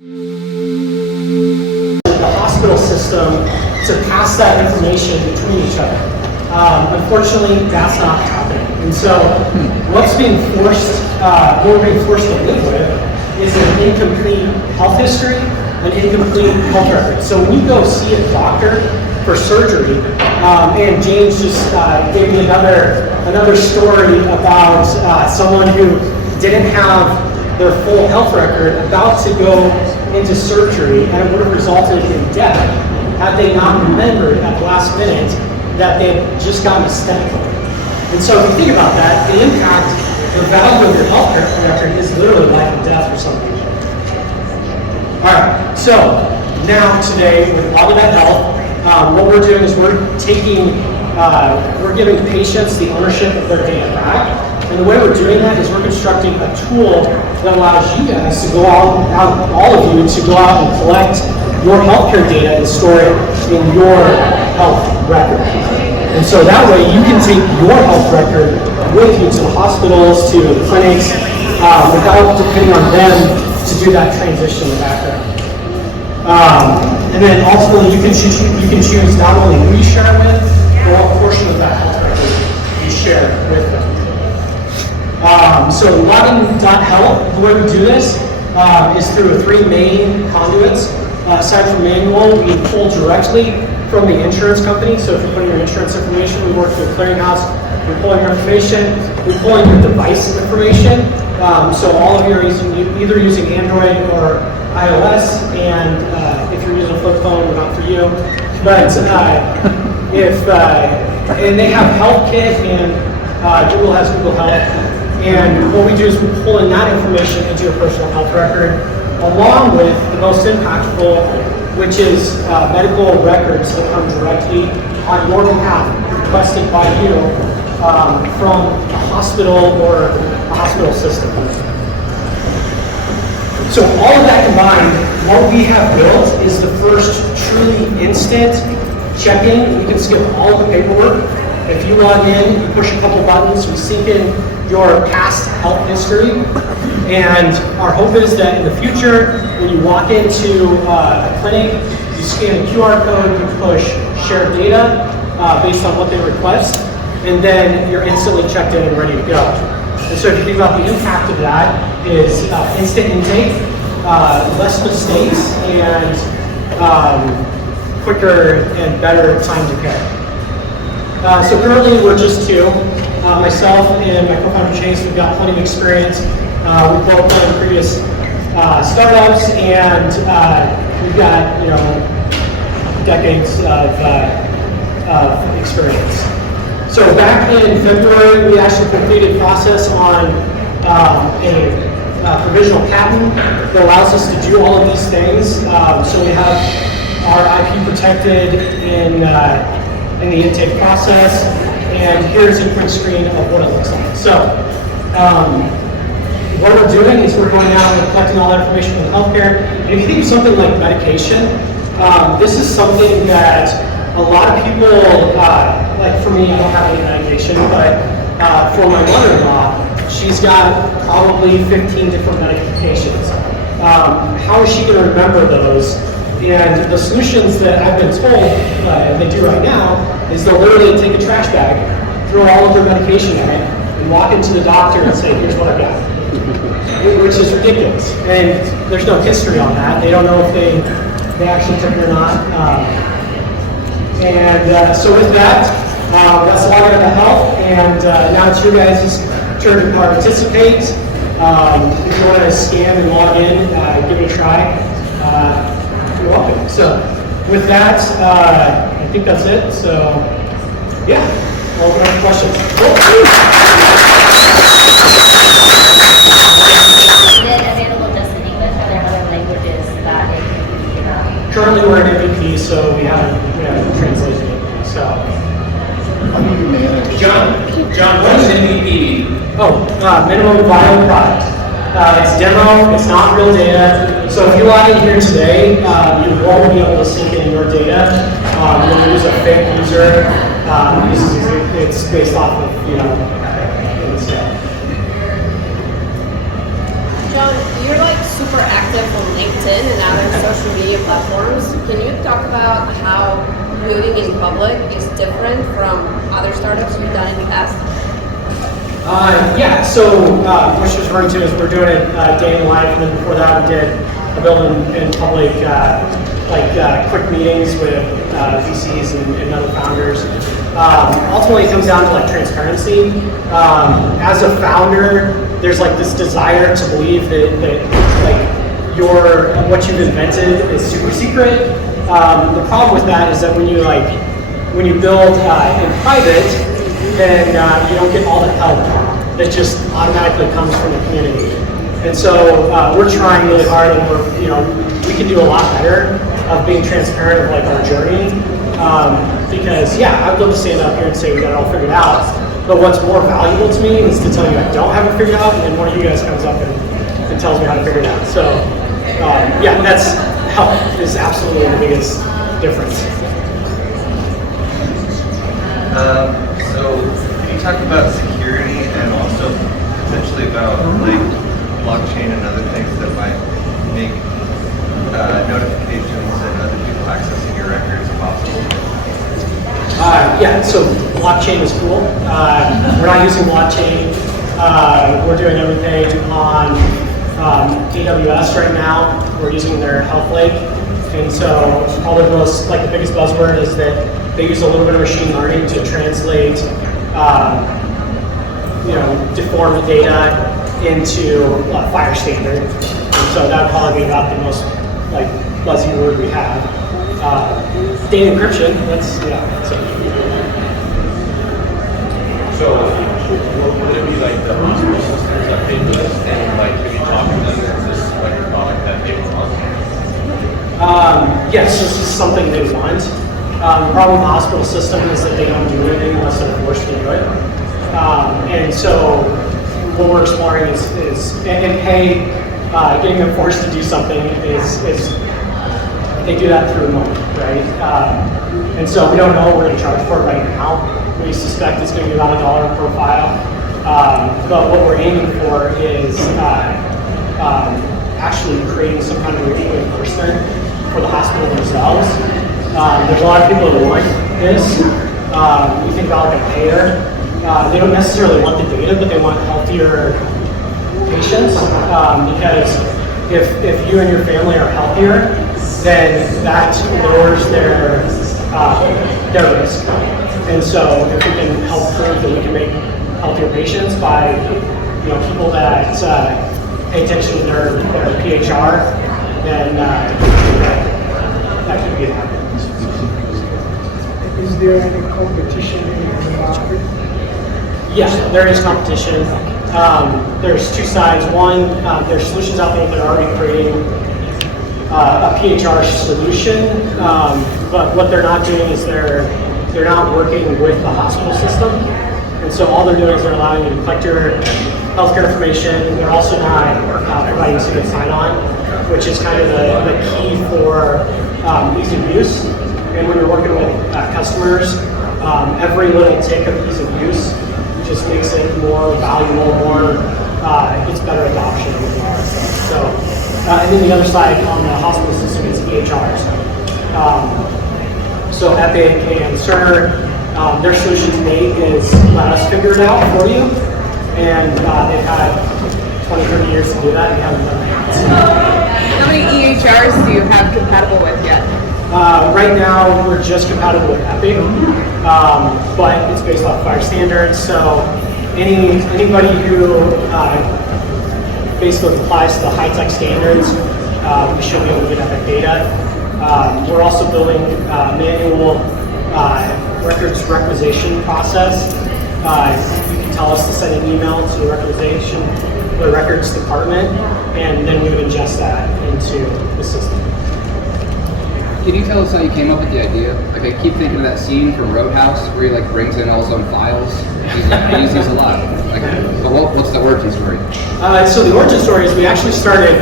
The hospital system to pass that information between each other. Unfortunately, that's not happening. And so what's being forced, what we're being forced to live with is an incomplete health history, an incomplete health record. So when you go see a doctor for surgery, and James just gave me another story about someone who didn't have their full health record about to go into surgery, and it would have resulted in death had they not remembered at the last minute that they had just gotten a stent. And so if you think about that, the impact, the value of your health record is literally life and death for some people. All right, so now today with Automate Health, what we're doing is we're giving patients the ownership of their data back. And the way we're doing that is we're constructing a tool that allows you guys to go out, all of you, to go out and collect your healthcare data and store it in your health record. And so that way you can take your health record with you to the hospitals, to the clinics, without depending on them to do that transition in the background. And then ultimately you can choose not only who you share it with, but what portion of that health record you share with them. So login.health, the way we do this is through 3 main conduits. Aside from manual, we pull directly from the insurance company. So if you put in your insurance information, we work through a clearinghouse. We're pulling your information. We're pulling your device information. So all of you are either using Android or iOS, and if you're using a flip phone, we're not for you. But and they have HealthKit, and Google has Google Health. And what we do is we pull in that information into your personal health record, along with the most impactful, which is medical records that come directly on your behalf, requested by you from a hospital or a hospital system. So all of that combined, what we have built is the first truly instant check-in. You can skip all of the paperwork. If you log in, you push a couple buttons, we sync in your past health history, and our hope is that in the future, when you walk into a clinic, you scan a QR code, you push share data based on what they request, and then you're instantly checked in and ready to go. And so if you think about the impact of that is instant intake, less mistakes, and quicker and better time to care. So currently we're just 2. Myself and my co-founder Chase, we've got plenty of experience. We've both done previous startups, and we've got decades of experience. So back in February, we actually completed process on a provisional patent that allows us to do all of these things. So we have our IP protected in the intake process. And here's a quick screen of what it looks like. So what we're doing is we're going out and collecting all that information from healthcare. And if you think of something like medication, this is something that a lot of people, like for me, I don't have any medication, but for my mother-in-law, she's got probably 15 different medications. How is she going to remember those? And the solutions that I've been told they do right now is they'll literally take a trash bag, throw all of their medication in it, and walk into the doctor and say, here's what I've got. Which is ridiculous. And there's no history on that. They don't know if they actually took it or not. So with that, that's Automate Health. And now it's your guys' turn to participate. If you want to scan and log in, give it a try. You're welcome. So with that, I think that's it. So yeah, I'll open up questions. Is it available just in English? Are there other languages that it can be Currently we're in MVP, so we haven't translated it. So John, what does MVP mean? Oh, minimum viable product. It's demo, it's not real data. So if you log in here today, you won't be able to sync in your data. When you use a fake user, it's based off of, John, you're like super active on LinkedIn and other social media platforms. Can you talk about how moving in public is different from other startups you've done in the past? Yeah, so what she's referring to is we're doing it day in the life, and then before that we did a build in public, quick meetings with VCs and other founders. Ultimately, it comes down to like transparency. As a founder, there's like this desire to believe that what you've invented is super secret. The problem with that is that when you build in private, then you don't get all the help that just automatically comes from the community. And so we're trying really hard, and we can do a lot better of being transparent of like our journey. Because yeah, I would love to stand up here and say we got it all figured out. But what's more valuable to me is to tell you I don't have it figured out, and then one of you guys comes up and tells me how to figure it out. So yeah, that's help is absolutely the biggest difference. So can you talk about security and also potentially about like blockchain and other things that might make notifications and other people accessing your records possible? Yeah, so blockchain is cool. We're not using blockchain. We're doing everything on AWS right now. We're using their Health Lake. And so probably the biggest buzzword is that they use a little bit of machine learning to translate deformed data into fire standard. And so that would probably be about the most buzzy word we have. Data encryption, So would it be like the hospital systems that pay for this, and can you talk to them, is this like a product that they want? Yes, this is something they want. The problem with the hospital system is that they don't do anything unless they're forced to do it. And so what we're exploring is getting them forced to do something is they do that through money, right? And so we don't know what we're going to charge for it right now. We suspect it's going to be about $1 per file. But what we're aiming for is actually creating some kind of reimbursement for the hospital themselves. There's a lot of people that want this. We think about like a payer. They don't necessarily want the data, but they want healthier patients. Because if you and your family are healthier, then that lowers their risk. And so if we can help prove that we can make healthier patients by people that pay attention to their PHR, then that could be it. Is there any competition in the market? Yes, there is competition. There's two sides. One, there's solutions out there that are already creating a PHR solution, but what they're not doing is they're not working with the hospital system. And so all they're doing is they're allowing you to collect your healthcare information. They're also not providing single sign-on, which is kind of the key for ease of use. And when you're working with customers, every little tick of ease of use just makes it more valuable, it's better adoption and all that stuff. So, and then the other side on the hospital system is EHRs. So Epic and Cerner, their solution to date is let us figure it out for you. And they've had 20, 30 years to do that and they haven't done that. How many EHRs do you have compatible with yet? Right now, we're just compatible with Epic, but it's based off fire standards. So anybody who basically applies to the high-tech standards, we should be able to get Epic data. We're also building a manual records requisition process. You can tell us to send an email to the records department, and then we would ingest that into the system. Can you tell us how you came up with the idea? Like I keep thinking of that scene from Rhoades where he brings in all his own files. I use these a lot. What's the origin story? So the origin story is we actually started.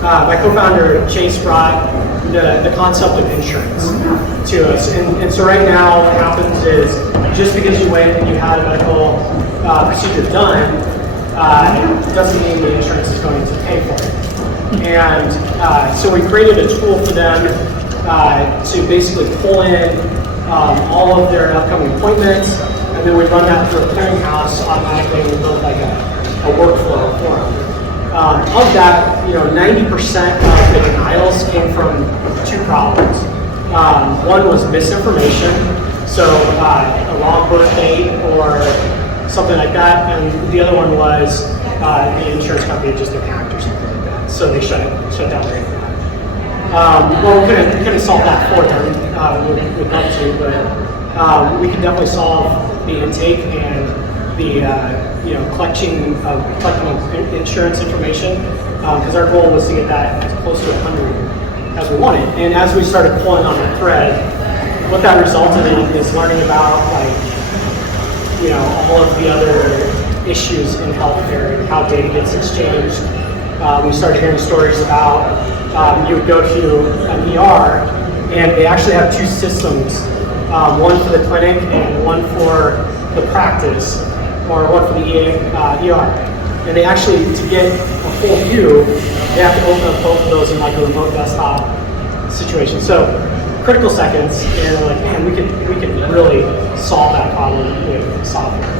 My co-founder Chase brought the concept of insurance to us, and so right now what happens is just because you went and you had a medical procedure done, doesn't mean the insurance is going to pay for it. And so we created a tool for them to basically pull in all of their upcoming appointments, and then we run that through a clearinghouse automatically and build like a workflow for them. Of that, 90% of the denials came from two problems. One was misinformation, so a wrong birth date or something like that, and the other one was the insurance company just didn't act or something like that, so they shut down their internet. Well, we couldn't solve that for them. We'd love to, but we can definitely solve the intake and the collecting of insurance information, because our goal was to get that as close to 100 as we wanted. And as we started pulling on the thread, what that resulted in is learning about all of the other issues in healthcare and how data gets exchanged. We started hearing stories about you would go to an ER and they actually have two systems, one for the clinic and one for the practice, or one for the ER. And they actually, to get a full view, they have to open up both of those in like a remote desktop situation. So critical seconds, and they're like, man, we could really solve that problem with software.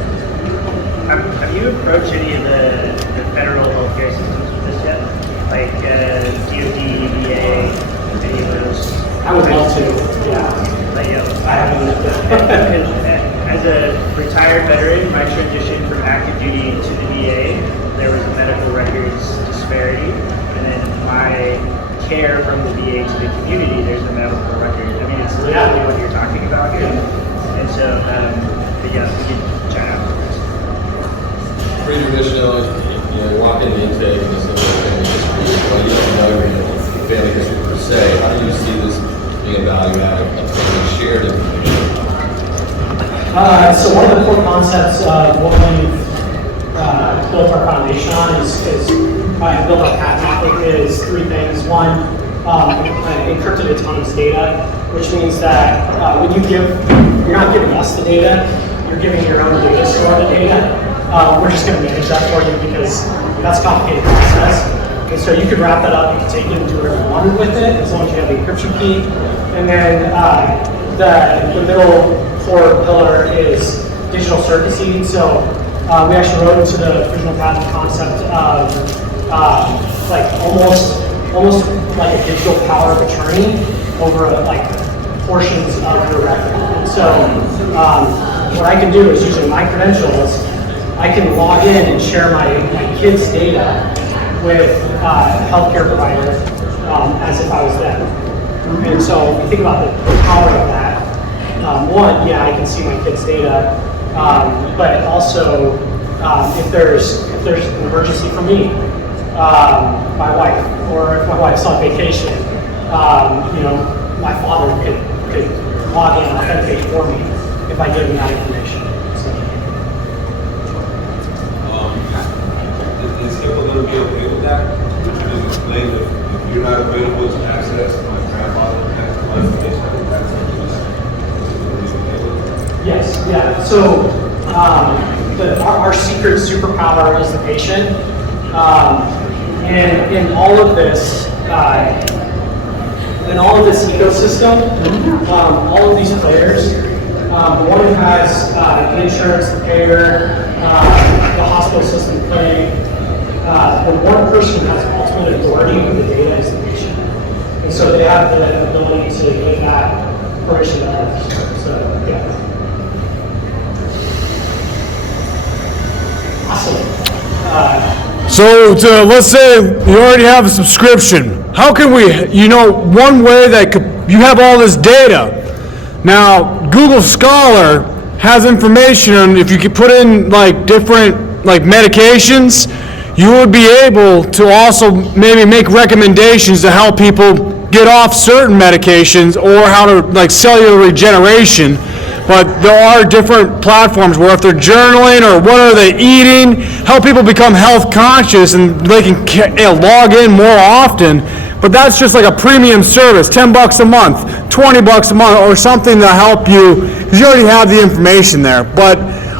Have you approached any of the federal healthcare systems with this yet? Like DOD, VA, any of those? I would love to, yeah. I haven't. As a retired veteran, my transition from active duty to the VA, there was a medical records disparity, and then my care from the VA to the community, there's a medical record. I mean, it's literally what you're talking about here. And so, but yeah, we can chat afterwards. Pretty traditional, walk in the intake and just look at family history. Well, you don't know your family history per se. How do you see this being a value add of something shared information? So one of the core concepts of what we've built our foundation on is built our patent off is three things. One, encrypted autonomous data, which means that when you're not giving us the data, you're giving your own data store the data. We're just going to manage that for you because that's a complicated process. And so you could wrap that up, you can take it and do whatever you wanted with it, as long as you have the encryption key. And then the middle core pillar is digital surrogacy. So we actually wrote into the original patent concept of like almost like a digital power of attorney over like portions of your record. And so what I can do is using my credentials, I can log in and share my kids' data with a healthcare provider as if I was them. And so if you think about the power of that, one, yeah, I can see my kids' data, but also if there's an emergency for me, my wife, or if my wife's on vacation, my father could log in and authenticate for me if I give him that information. So. Is HIPAA going to be okay with that? Would you just explain if you're not available to access my grandfather has my information, that's something Yes, yeah. So our secret superpower is the patient, and in all of this ecosystem, all of these players, the one who has the insurance, the payer, the hospital system, the clinic, the one person who has ultimate authority over the data is the patient, and so they have the ability to give that permission to others. So yeah. So let's say you already have a subscription. How can we, one way that you have all this data. Now, Google Scholar has information on if you could put in like different like medications, you would be able to also maybe make recommendations to help people get off certain medications or how to like cellular regeneration. But there are different platforms where if they're journaling or what are they eating, help people become health conscious and they can log in more often. But that's just like a premium service, $10 a month, $20 a month, or something to help you, because you already have the information there. But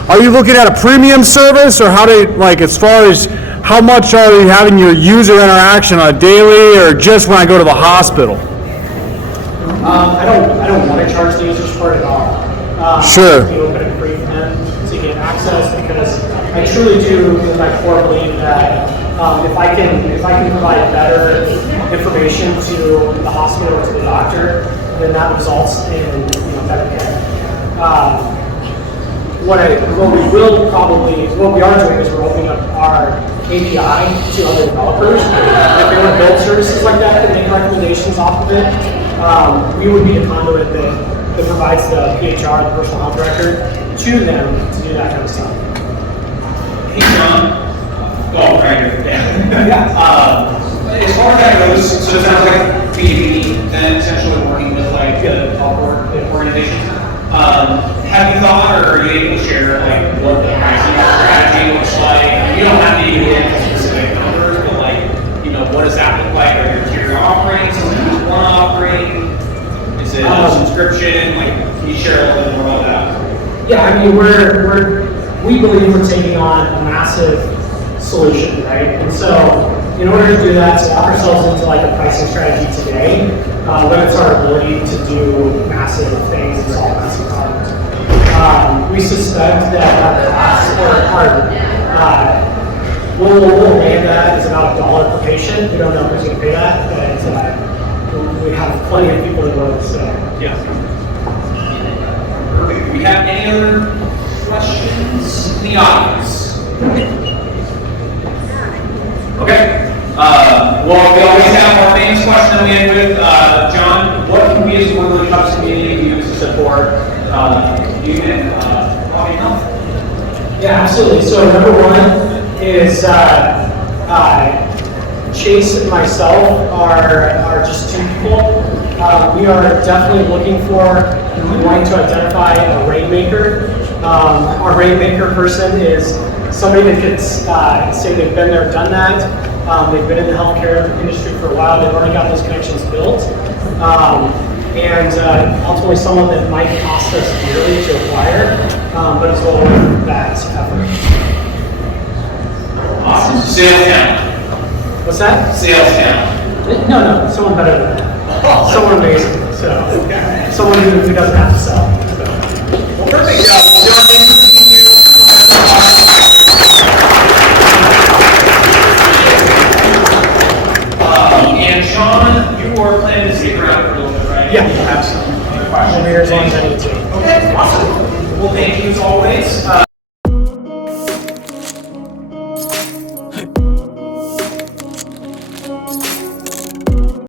are you looking at a premium service, or how do you, like as far as how much are you having your user interaction on a daily or just when I go to the hospital? I don't want to charge the users for it at all. Sure. Be open and free for them to get access because I truly do, in my core, believe that if I can provide better information to the hospital or to the doctor, then that results in better care. What we are doing is we're opening up our API to other developers. If they want to build services like that and make recommendations off of it, we would be the conduit that provides the PHR, the personal health record, to them to do that kind of stuff. Hey, John. Oh, right here. Yeah. As far as that goes, so it sounds like B2B, then essentially working with like the health organizations. Have you thought, or are you able to share like what the pricing strategy looks like? You don't have to even get into specific numbers, but like, what does that look like? Are there tier offerings? Is it one offering? Is it a subscription? Like, can you share a little bit more about that? Yeah, I mean, we believe we're taking on a massive solution, right? And so, in order to do that, to lock ourselves into like a pricing strategy today, limits our ability to do massive things and solve massive problems. We suspect that our costs we'll land that is about $1 per patient. We don't know who's going to pay that, but we have plenty of people that will. So yeah. Perfect. Do we have any other questions in the audience? Okay. Well, we always have our famous question that we end with. John, what can we as a Worldly Cups community use to support you and Omaheal? Yeah, absolutely. So number one is Chase and myself are just two people. We are definitely looking for and wanting to identify a rainmaker. Our rainmaker person is somebody that could say they've been there, done that. They've been in the healthcare industry for a while. They've already got those connections built. And ultimately someone that might cost us dearly to acquire, but is well worth that effort. Awesome. Sales talent. What's that? Sales talent. No, someone better than that. Someone amazing. So, someone who doesn't have to sell. So. Well, perfect. John, thank you for being here. And Sean, you are planning to stick around for a little bit, right? Yeah, absolutely. I'll be here as long as I need to. Okay, awesome. Well, thank you as always.